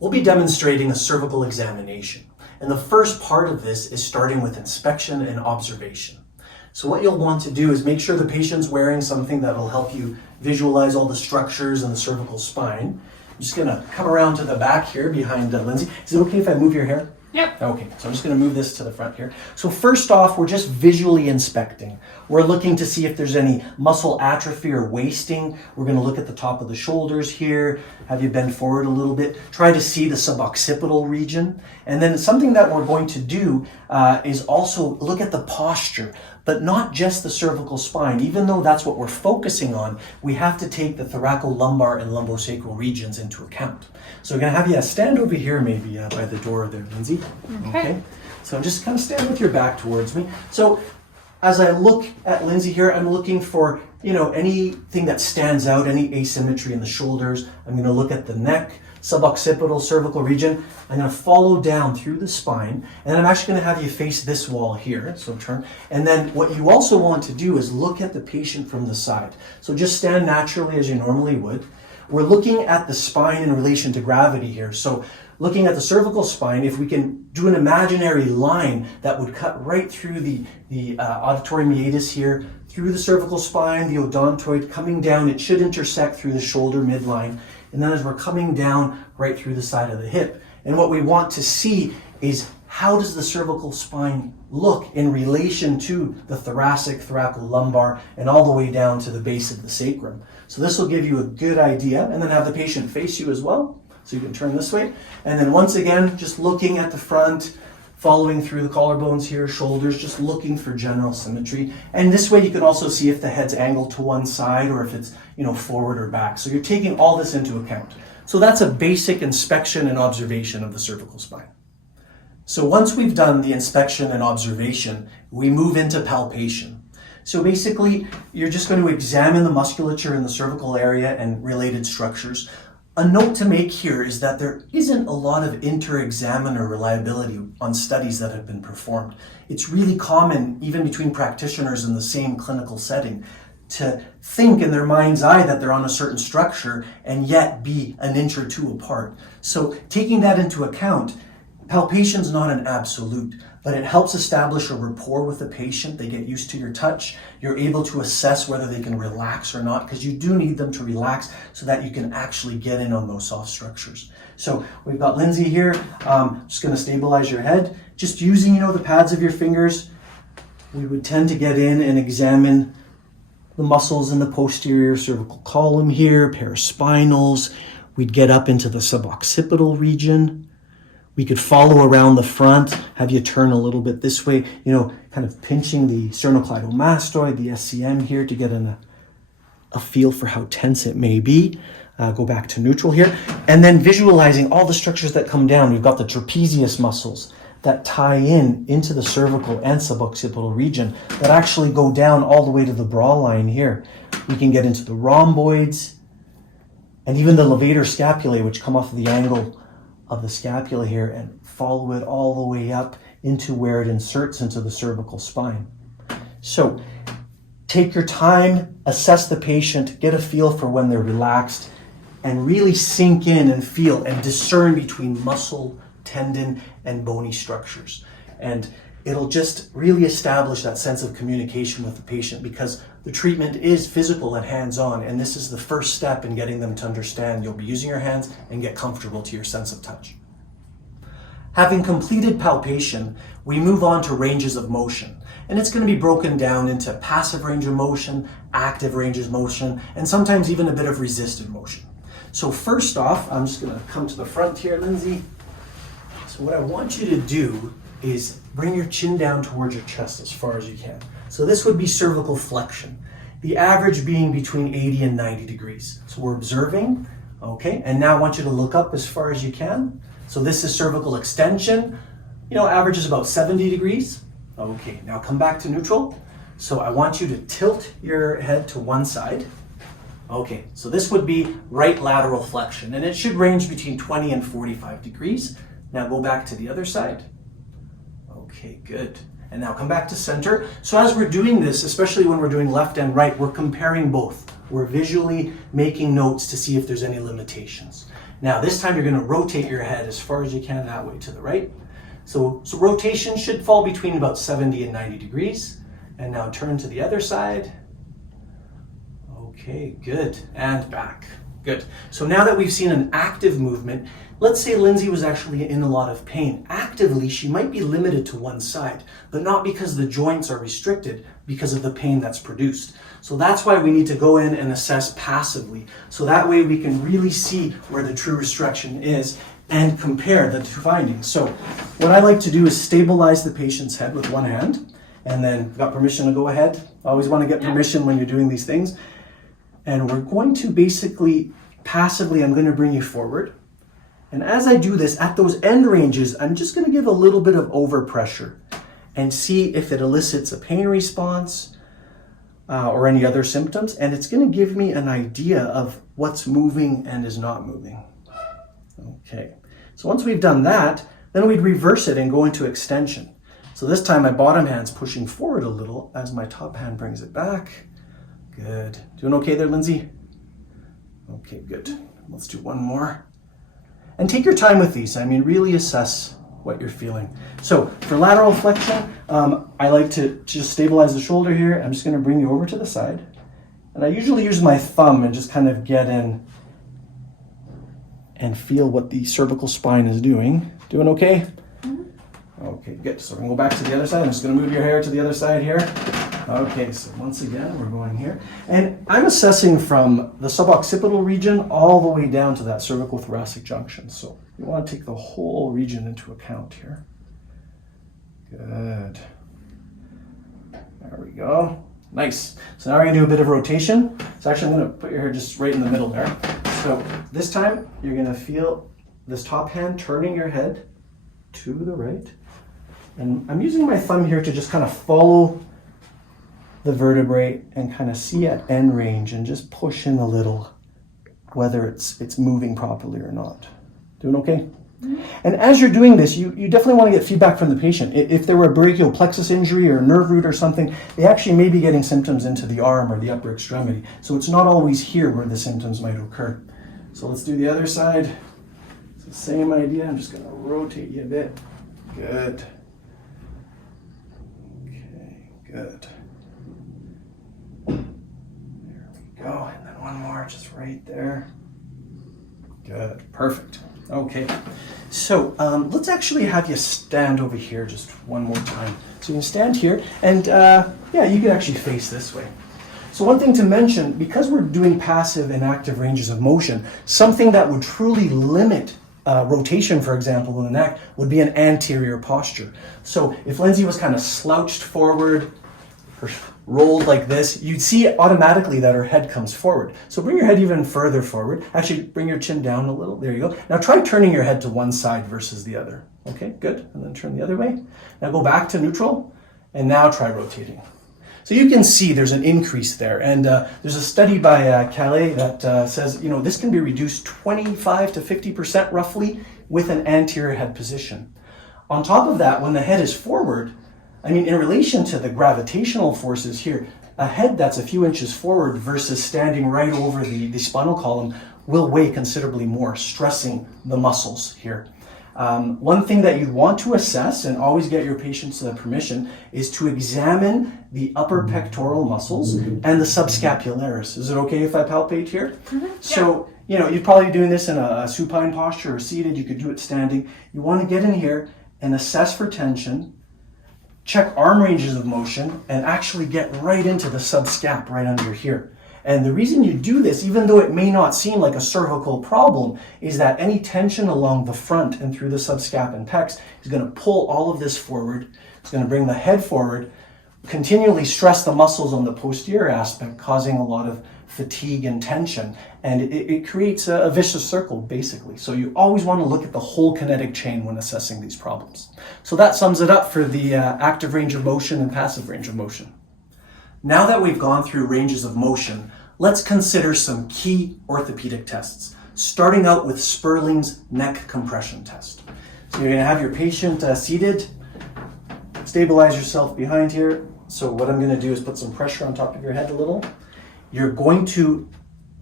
We'll be demonstrating a cervical examination. And the first part of this is starting with inspection and observation. So what you'll want to do is make sure the patient's wearing something that will help you visualize all the structures in the cervical spine. I'm just gonna come around to the back here behind Lindsay. Is it okay if I move your hair? Yep. Okay, so I'm just going to move this to the front here. So first off, we're just visually inspecting. We're looking to see if there's any muscle atrophy or wasting. We're going to look at the top of the shoulders here, have you bend forward a little bit, try to see the suboccipital region. And then something that we're going to do is also look at the posture, but not just the cervical spine. Even though that's what we're focusing on, we have to take the thoracolumbar and lumbosacral regions into account. So we're going to have you stand over here maybe by the door there, Lindsay. Okay. So just kind of stand with your back towards me. So as I look at Lindsay here, I'm looking for, anything that stands out, any asymmetry in the shoulders. I'm going to look at the neck, suboccipital, cervical region. I'm going to follow down through the spine, and I'm actually going to have you face this wall here. So turn. And then what you also want to do is look at the patient from the side. So just stand naturally as you normally would. We're looking at the spine in relation to gravity here. So looking at the cervical spine, if we can do an imaginary line that would cut right through the auditory meatus here, through the cervical spine, the odontoid, coming down, it should intersect through the shoulder midline. And then as we're coming down, right through the side of the hip. And what we want to see is how does the cervical spine look in relation to the thoracic, thoracolumbar, and all the way down to the base of the sacrum. So this will give you a good idea, and then have the patient face you as well. So you can turn this way. And then once again, just looking at the front, following through the collarbones here, shoulders, just looking for general symmetry. And this way you can also see if the head's angled to one side or if it's, forward or back. So you're taking all this into account. So that's a basic inspection and observation of the cervical spine. So once we've done the inspection and observation, we move into palpation. So basically, you're just going to examine the musculature in the cervical area and related structures. A note to make here is that there isn't a lot of inter-examiner reliability on studies that have been performed. It's really common, even between practitioners in the same clinical setting, to think in their mind's eye that they're on a certain structure and yet be an inch or two apart. So taking that into account, palpation's not an absolute, but it helps establish a rapport with the patient. They get used to your touch. You're able to assess whether they can relax or not, because you do need them to relax so that you can actually get in on those soft structures. So we've got Lindsay here. Just going to stabilize your head. Just using, the pads of your fingers, we would tend to get in and examine the muscles in the posterior cervical column here, paraspinals. We'd get up into the suboccipital region. We could follow around the front, have you turn a little bit this way, kind of pinching the sternocleidomastoid, the SCM here to get a feel for how tense it may be. Go back to neutral here. And then visualizing all the structures that come down. We've got the trapezius muscles that tie into the cervical and suboccipital region that actually go down all the way to the bra line here. We can get into the rhomboids and even the levator scapulae, which come off of the angle of the scapula here and follow it all the way up into where it inserts into the cervical spine. So take your time, assess the patient, get a feel for when they're relaxed, and really sink in and feel and discern between muscle, tendon, and bony structures. And it'll just really establish that sense of communication with the patient, because the treatment is physical and hands-on, and this is the first step in getting them to understand you'll be using your hands and get comfortable to your sense of touch. Having completed palpation, we move on to ranges of motion. And it's going to be broken down into passive range of motion, active range of motion, and sometimes even a bit of resisted motion. So first off, I'm just going to come to the front here, Lindsay. So what I want you to do is bring your chin down towards your chest as far as you can. So this would be cervical flexion, the average being between 80 and 90 degrees. So we're observing, okay, and now I want you to look up as far as you can. So this is cervical extension, average is about 70 degrees. Okay, now come back to neutral. So I want you to tilt your head to one side. Okay, so this would be right lateral flexion, and it should range between 20 and 45 degrees. Now go back to the other side. Okay, good. And now come back to center. So as we're doing this, especially when we're doing left and right, we're comparing both. We're visually making notes to see if there's any limitations. Now this time you're going to rotate your head as far as you can that way to the right. So rotation should fall between about 70 and 90 degrees. And now turn to the other side. Okay, good. And back. Good. So now that we've seen an active movement, let's say Lindsay was actually in a lot of pain. Actively, she might be limited to one side, but not because the joints are restricted, because of the pain that's produced. So that's why we need to go in and assess passively. So that way we can really see where the true restriction is and compare the two findings. So what I like to do is stabilize the patient's head with one hand, and then got permission to go ahead. Always want to get permission when you're doing these things. And we're going to basically, passively, I'm going to bring you forward. And as I do this, at those end ranges, I'm just going to give a little bit of overpressure and see if it elicits a pain response or any other symptoms. And it's going to give me an idea of what's moving and is not moving. Okay, so once we've done that, then we'd reverse it and go into extension. So this time my bottom hand's pushing forward a little as my top hand brings it back. Good. Doing okay there, Lindsay? Okay, good. Let's do one more. And take your time with these. I mean, really assess what you're feeling. So for lateral flexion, I like to just stabilize the shoulder here. I'm just going to bring you over to the side. And I usually use my thumb and just kind of get in and feel what the cervical spine is doing. Doing okay? Okay, good. So we're going to go back to the other side. I'm just going to move your hair to the other side here. Okay, so once again, we're going here. And I'm assessing from the suboccipital region all the way down to that cervical thoracic junction. So you want to take the whole region into account here. Good. There we go. Nice. So now we're going to do a bit of rotation. So actually I'm going to put your hair just right in the middle there. So this time you're going to feel this top hand turning your head to the right. And I'm using my thumb here to just kind of follow the vertebrae and kind of see at end range and just push in a little, whether it's moving properly or not. Doing okay? And as you're doing this, you definitely want to get feedback from the patient. If there were a brachial plexus injury or a nerve root or something, they actually may be getting symptoms into the arm or the upper extremity. So it's not always here where the symptoms might occur. So let's do the other side. It's the same idea. I'm just going to rotate you a bit. Good. Okay, good. There we go. And then one more just right there. Good. Perfect. Okay. So let's actually have you stand over here just one more time. So you can stand here and yeah, you can actually face this way. So one thing to mention, because we're doing passive and active ranges of motion, something that would truly limit rotation, for example, in the neck would be an anterior posture. So if Lindsay was kind of slouched forward or rolled like this, you'd see automatically that her head comes forward. So bring your head even further forward. Actually, bring your chin down a little. There you go. Now try turning your head to one side versus the other. Okay, good. And then turn the other way. Now go back to neutral, and now try rotating. So you can see there's an increase there. And there's a study by Calais that says, this can be reduced 25 to 50% roughly with an anterior head position. On top of that, when the head is forward, in relation to the gravitational forces here, a head that's a few inches forward versus standing right over the spinal column will weigh considerably more, stressing the muscles here. One thing that you'd want to assess, and always get your patients permission, is to examine the upper pectoral muscles and the subscapularis. Is it okay if I palpate here? Mm-hmm. So, you're probably doing this in a supine posture or seated. You could do it standing. You want to get in here and assess for tension, check arm ranges of motion, and actually get right into the subscap right under here. And the reason you do this, even though it may not seem like a cervical problem, is that any tension along the front and through the subscap and pecs is going to pull all of this forward. It's going to bring the head forward, continually stress the muscles on the posterior aspect, causing a lot of fatigue and tension. And it creates a vicious circle, basically. So you always want to look at the whole kinetic chain when assessing these problems. So that sums it up for the active range of motion and passive range of motion. Now that we've gone through ranges of motion, let's consider some key orthopedic tests, starting out with Spurling's neck compression test. So you're going to have your patient seated, stabilize yourself behind here. So what I'm going to do is put some pressure on top of your head a little. You're going to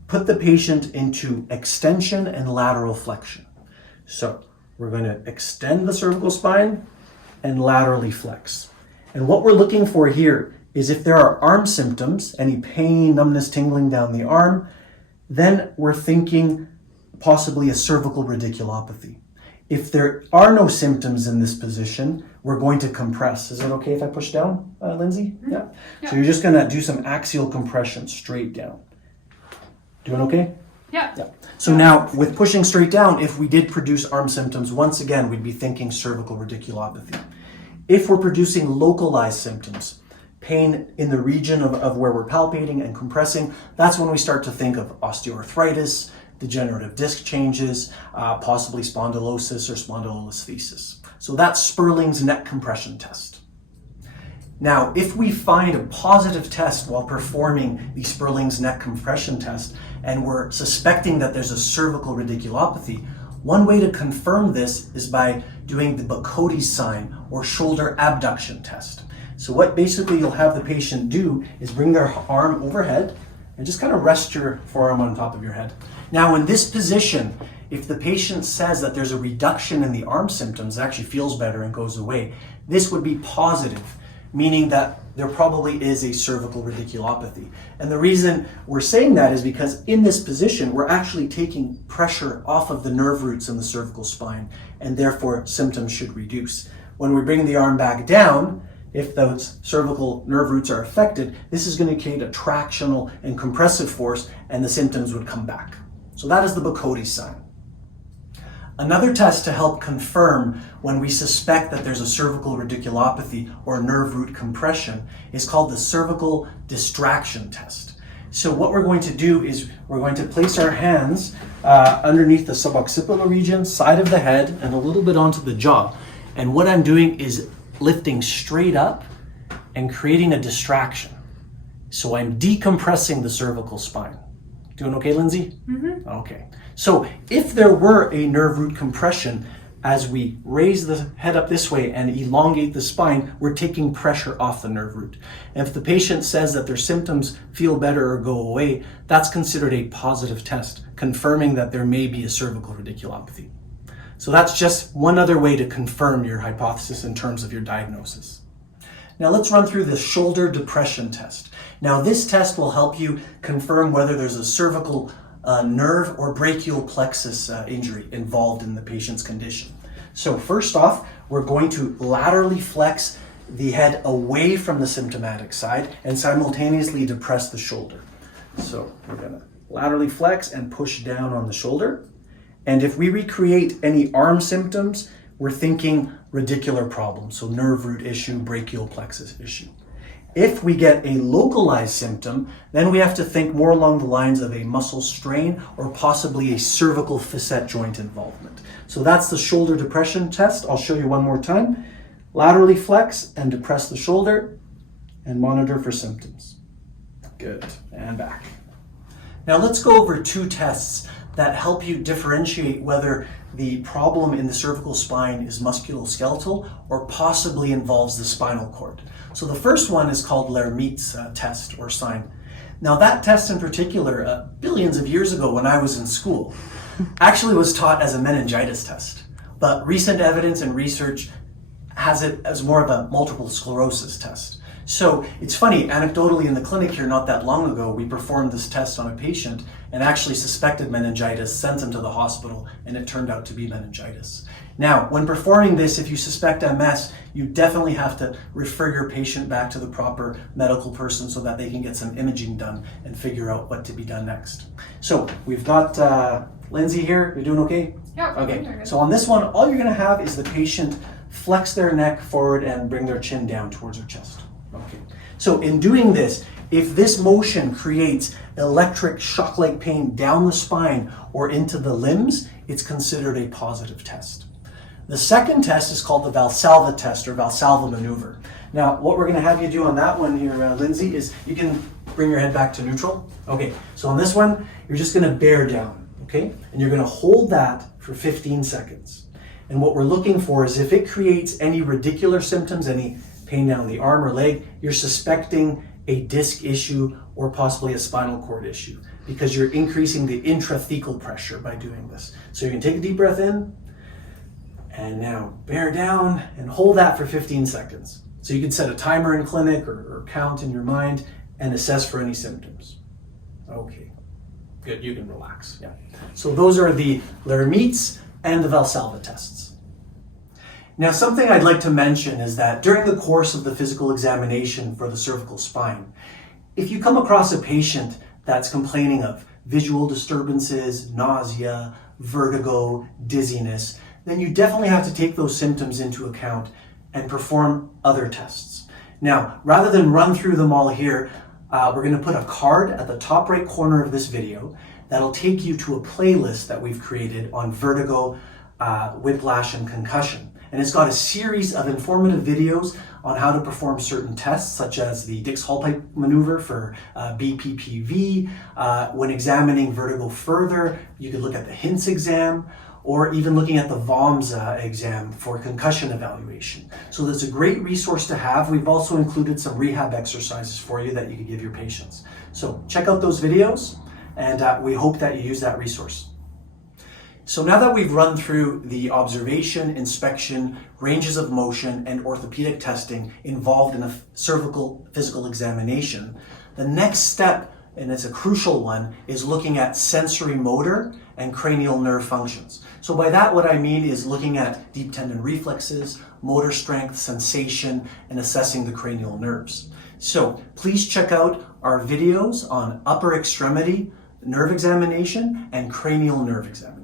put the patient into extension and lateral flexion. So we're going to extend the cervical spine and laterally flex. And what we're looking for here is if there are arm symptoms, any pain, numbness, tingling down the arm, then we're thinking possibly a cervical radiculopathy. If there are no symptoms in this position, we're going to compress. Is it okay if I push down, Lindsay? Mm-hmm. Yeah. So you're just going to do some axial compression straight down. Doing okay? Yeah. Yeah. So now, with pushing straight down, if we did produce arm symptoms, once again, we'd be thinking cervical radiculopathy. If we're producing localized symptoms, pain in the region of where we're palpating and compressing, that's when we start to think of osteoarthritis, degenerative disc changes, possibly spondylosis or spondylolisthesis. So that's Spurling's neck compression test. Now, if we find a positive test while performing the Spurling's neck compression test, and we're suspecting that there's a cervical radiculopathy, one way to confirm this is by doing the Bakody Sign or shoulder abduction test. So what basically you'll have the patient do is bring their arm overhead and just kind of rest your forearm on top of your head. Now in this position, if the patient says that there's a reduction in the arm symptoms, it actually feels better and goes away, this would be positive, meaning that there probably is a cervical radiculopathy. And the reason we're saying that is because in this position, we're actually taking pressure off of the nerve roots in the cervical spine, and therefore symptoms should reduce. When we bring the arm back down, if those cervical nerve roots are affected, this is going to create a tractional and compressive force, and the symptoms would come back. So that is the Bakody sign. Another test to help confirm when we suspect that there's a cervical radiculopathy or nerve root compression is called the cervical distraction test. So what we're going to do is we're going to place our hands underneath the suboccipital region, side of the head, and a little bit onto the jaw. And what I'm doing is lifting straight up and creating a distraction. So I'm decompressing the cervical spine. Doing okay, Lindsay? Mm-hmm. Okay. So if there were a nerve root compression, as we raise the head up this way and elongate the spine, we're taking pressure off the nerve root. And if the patient says that their symptoms feel better or go away, that's considered a positive test, confirming that there may be a cervical radiculopathy. So that's just one other way to confirm your hypothesis in terms of your diagnosis. Now let's run through the shoulder depression test. Now this test will help you confirm whether there's a cervical nerve or brachial plexus injury involved in the patient's condition. So first off, we're going to laterally flex the head away from the symptomatic side and simultaneously depress the shoulder. So we're going to laterally flex and push down on the shoulder. And if we recreate any arm symptoms, we're thinking radicular problem, so nerve root issue, brachial plexus issue. If we get a localized symptom, then we have to think more along the lines of a muscle strain or possibly a cervical facet joint involvement. So that's the shoulder depression test. I'll show you one more time. Laterally flex and depress the shoulder and monitor for symptoms. Good, and back. Now let's go over two tests that help you differentiate whether the problem in the cervical spine is musculoskeletal or possibly involves the spinal cord. So the first one is called Lhermitte's test or sign. Now that test in particular, billions of years ago when I was in school, actually was taught as a meningitis test. But recent evidence and research has it as more of a multiple sclerosis test. So it's funny, anecdotally in the clinic here not that long ago, we performed this test on a patient and actually suspected meningitis, sent him to the hospital, and it turned out to be meningitis. Now, when performing this, if you suspect MS, you definitely have to refer your patient back to the proper medical person so that they can get some imaging done and figure out what to be done next. So we've got Lindsay here. You're doing okay? Yeah. Okay. So on this one, all you're going to have is the patient flex their neck forward and bring their chin down towards their chest. Okay. So in doing this, if this motion creates electric shock-like pain down the spine or into the limbs, it's considered a positive test. The second test is called the Valsalva test or Valsalva Maneuver. Now, what we're going to have you do on that one here, Lindsay, is you can bring your head back to neutral. Okay, so on this one, you're just going to bear down, okay? And you're going to hold that for 15 seconds. And what we're looking for is if it creates any radicular symptoms, any pain down the arm or leg, you're suspecting a disc issue or possibly a spinal cord issue. because you're increasing the intrathecal pressure by doing this. So you can take a deep breath in, and now bear down and hold that for 15 seconds. So you can set a timer in clinic or count in your mind and assess for any symptoms. Okay, good, you can relax. Yeah. So those are the Lhermitte and the Valsalva tests. Now, something I'd like to mention is that during the course of the physical examination for the cervical spine, if you come across a patient that's complaining of visual disturbances, nausea, vertigo, dizziness, then you definitely have to take those symptoms into account and perform other tests. Now, rather than run through them all here, we're going to put a card at the top right corner of this video that'll take you to a playlist that we've created on vertigo, whiplash, and concussion. And it's got a series of informative videos on how to perform certain tests, such as the Dix-Hallpike maneuver for BPPV. When examining vertigo further, you could look at the HINTS exam, or even looking at the VOMS exam for concussion evaluation. So that's a great resource to have. We've also included some rehab exercises for you that you can give your patients. So check out those videos, and we hope that you use that resource. So now that we've run through the observation, inspection, ranges of motion, and orthopedic testing involved in a cervical physical examination, the next step, and it's a crucial one, is looking at sensory motor and cranial nerve functions. So by that, what I mean is looking at deep tendon reflexes, motor strength, sensation, and assessing the cranial nerves. So please check out our videos on upper extremity nerve examination and cranial nerve examination.